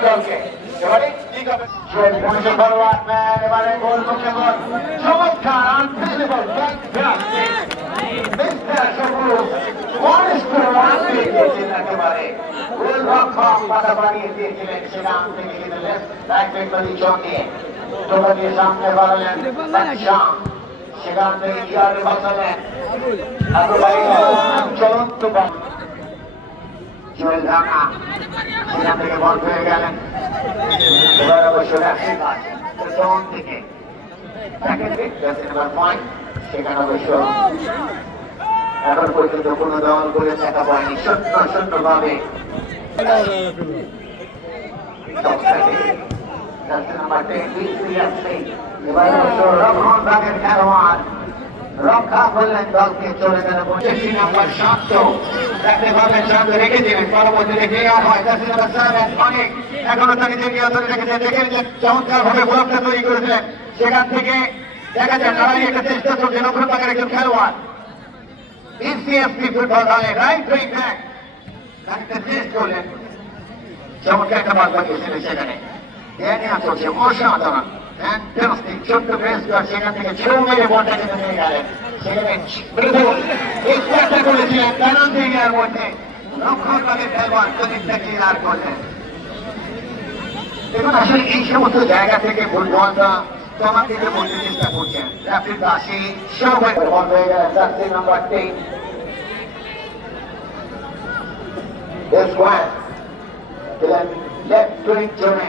মন্ডলকে এবারে পনেরো forward man এবারে গোল মুখে সেখান থেকে চলন্ত জুয়েল রানা সেখান থেকে বল হয়ে গেলেন এবার অবশ্য রাশিদাস থেকে সেখানে অবশ্য এখন পর্যন্ত কোন দল করে রক্ষা করলেন দলকে, চলে গেল পঁচিশটি নাম্বার শান্ত দেখতে পাবেন রেখে দেবেন পরবর্তীতে কে আর হয়? অনেক। এখনও তাকে যে নিয়ন্ত্রণে রেখেছেন দেখে নিয়েছেন চমৎকার ভাবে ব্লকটা তৈরি করেছেন সেখান থেকে দেখা যায় লড়াই একটা চেষ্টা চলছে নক্ষণ পাকের একজন খেলোয়াড়। ইসিএফপি ফুটবল দলে রাইট উইং ব্যাক একটা চেষ্টা করলেন। চমৎকার একটা বাদ বাকিয়েছিলেন সেখানে। ধ্যানে চলছে অসাধারণ ফ্যান্টাস্টিক ছোট্ট প্রেস কর সেখান থেকে ছৌ মেরে বলটা কিন্তু নিয়ে গেলেন সেখানে বিলকুল এক্সট্রাটা করেছিলেন পেনাল্টি এরিয়ার মধ্যে রক্ষণ করে খেলোয়াড় খানিকটা ক্লিয়ার করলেন দেখুন, আসলে এই সমস্ত জায়গা থেকে ফুটবলটা তোমার দিকে বলতে চেষ্টা করছেন। রাফির দাসী সবাই বল হয়ে গেলেন জার্সি নাম্বার তিন স্কোয়ার দিলেন লেফট উইং জোনে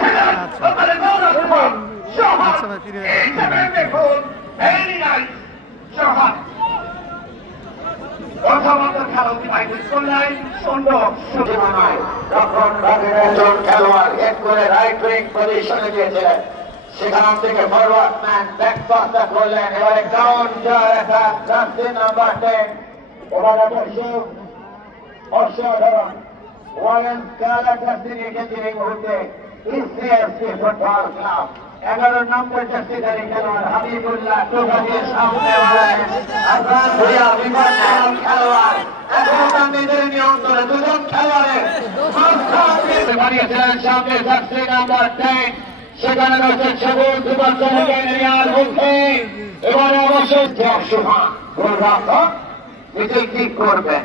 খেলোয়াড় সুন্দর তখন ভাগের হেড করে রাইট উইং পজিশনে গিয়েছিলেন সেখান থেকে ফরওয়ার্ড ম্যান ব্যাক পাসটা করলেন। এবারে counter attack jersey number ten এবার অবশ্য অসাধারণ। ওয়ারেন কালার জার্সি রেখেছেন এই মুহূর্তে ইসিএফসি ফুটবল ক্লাব। এগারো নম্বর জার্সিধারী খেলোয়াড় হাবিবুল্লাহ টোকা দিয়ে সামনে বাড়ায়। আসান ভুইয়া বিপজ্জনক খেলোয়াড়। এখন তার নিজের নিয়ন্ত্রণে দুজন খেলোয়াড়ের মাঝখান। দিয়ে বাড়িয়েছিলেন সামনে জার্সি নাম্বার টেন। সেখানে রয়েছে সবুজ সুদর্শন এরিয়ার মুখে। এবারে গোলরক্ষক ঠিক করবেন?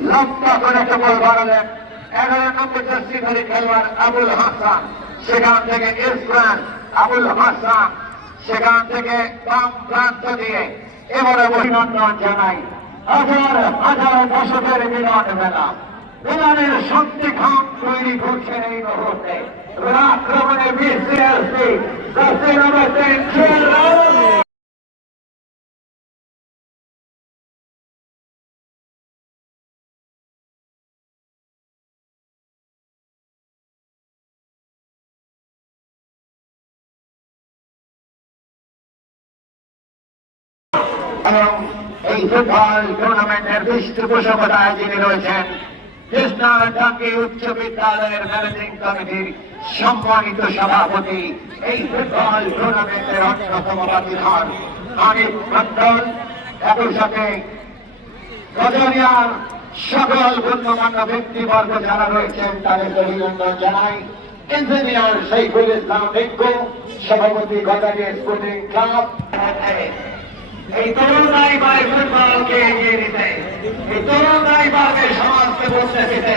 লম্বা করে একটা বাড়ালেন। এগারো নম্বর জার্সিধারী খেলোয়াড় আবুল হাসান। সেখান থেকে ইসরান আবুল হাসান। সেখান থেকে বাম প্রান্ত দিয়ে এবারে অভিনন্দন জানাই। হাজার হাজার দশকের মিলন মেলা। মিলনের শক্তি খাম তৈরি করছেন এই মুহূর্তে। আক্রমণে বিসিএসসি জার্সি এবং এই ফুটবল টুর্নামেন্টের পৃষ্ঠপোষকতায় যিনি রয়েছেন কৃষ্ণাটাঙ্গি উচ্চ বিদ্যালয়ের ম্যানেজিং কমিটির সম্মানিত সভাপতি এই ফুটবল টুর্নামেন্টের অন্যতম বাতিঘর হানিফ মন্ডল একই সাথে গজরিয়ার সকল গণ্যমান্য ব্যক্তিবর্গ যারা রয়েছেন, তাদের অভিনন্দন জানাই ইঞ্জিনিয়ার শৈফুল ইসলাম রিঙ্কু সভাপতি গজারিয়া স্পোর্টিং ক্লাব এই তরুণাই পারে ফুটবলকে এগিয়ে এই পারবে সমাজকে দিতে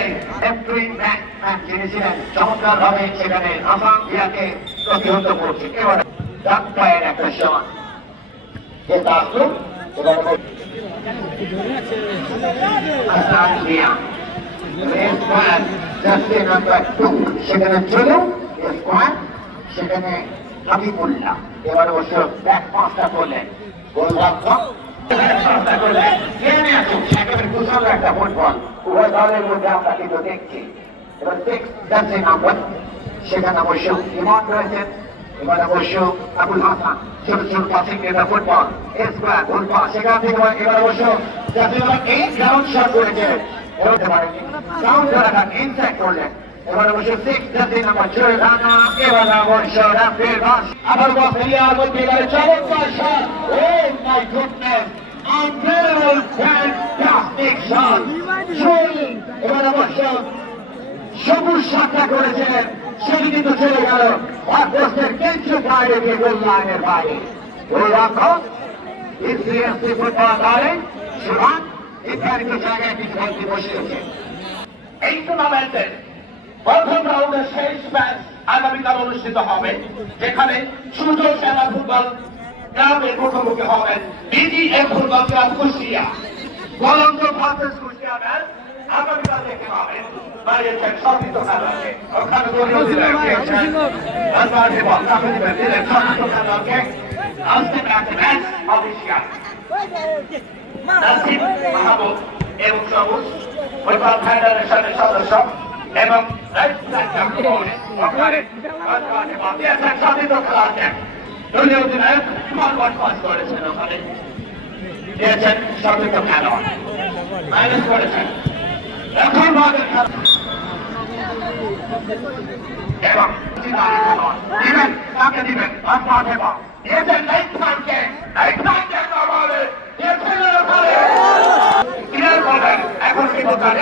এপ্রিল চমৎকার ভাবে সেখানে আসাম ইয়াকে প্রতিহত করছে। এবারে ডাক পায়ের একটা টু। সেখানে স্কোয়ার সেখানে হাবিবুল্লাহ। এবার অবশ্য ব্যাট পাঁচটা করলেন গোলরক্ষক একটা ফুটবল। উভয় দলের মধ্যে আমরা কিন্তু দেখছি। এবার সিক্স জার্সি নাম্বার সেখানে অবশ্য ইমন রয়েছেন। এবার অবশ্য আবুল হাসান। ছোট ছোট পাসিং এটা ফুটবল। স্কোয়ার গোল পাস সেখান থেকে এবার অবশ্য jersey number eight ground shot করেছেন হতে পারেনি কাউন্ট করে ইনসাইড করলেন। বাস বস fantastic shot! সবুজ সাক্ষা করেছেন সেটি কিন্তু চলে গেল। পোস্টের কিছু বাইরে গিয়ে গোল লাইনের বাইরে। ওই রক্ষক ইসিএসসি ফুটবল দলে সুভান নির্ধারিত জায়গায় কিছু বলতে বসিয়েছে এই টুর্নামেন্টের প্রথম রাউন্ডের শেষ ম্যাচ আগামীকাল অনুষ্ঠিত হবে যেখানে সুযোগ সেনা ফুটবল ক্লাবের মুখোমুখি হবেন BGM football club Kushtia. Colombo versus Kushtia match আগামীকাল দেখতে পাবেন। বাড়িয়েছেন সতীর্থ খেলোয়াড়কে। ওখানে দলীয় দিলেন আজমার এবং কাপে দিবেন দিলেন সতীর্থ খেলোয়াড়কে। আজকে ম্যাচ অফিসিয়াল। নাসিম মাহবুব এবং সবুজ। ফুটবল ফেডারেশনের সদস্য। এবং দলীয় অধিনায়ক মালবাট পাস করেছেন ওখানে দিয়েছেন সতীর্থ খেলোয়াড় মাইনাস করেছেন এখন ভাগের এবং দিবেন কাকে দিবেন আপনার দেবা দিয়েছেন লাইট খানকে লাইট খানকে কামালে দিয়েছেন ওখানে ক্লিয়ার করেন এখন কি বলছেন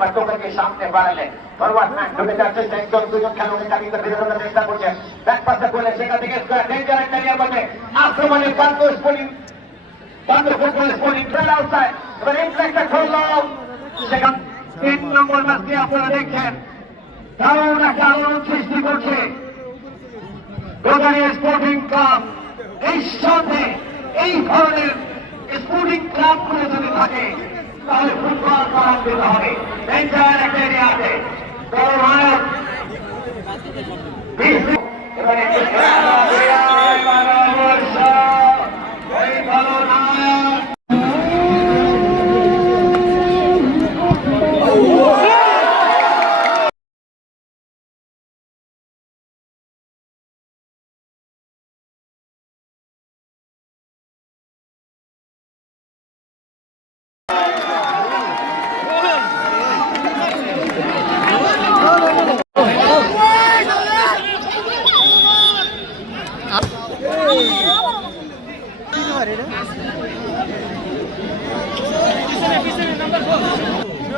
নাম্বার টোকাকে সামনে বাড়ালেন সৃষ্টি করছে? স্পোর্টিং ক্লাব এই সাথে এই ধরনের স্পোর্টিং ক্লাবগুলো যদি থাকে তাহলে ফুটবল সংরক্ষিত হবে। ডেঞ্জার একটা এরিয়া আছে? বড় নায়ক এবারে এবার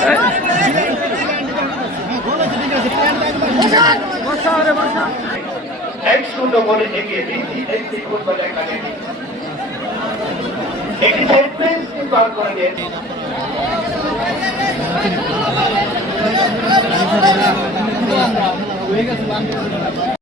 সাইডে পারি এরা মেনলি পারি এক শূন্য বলে এগিয়ে দিচ্ছি একটি ফুটবল একাডেমি একটি কিন্তু আর করে দিয়েছি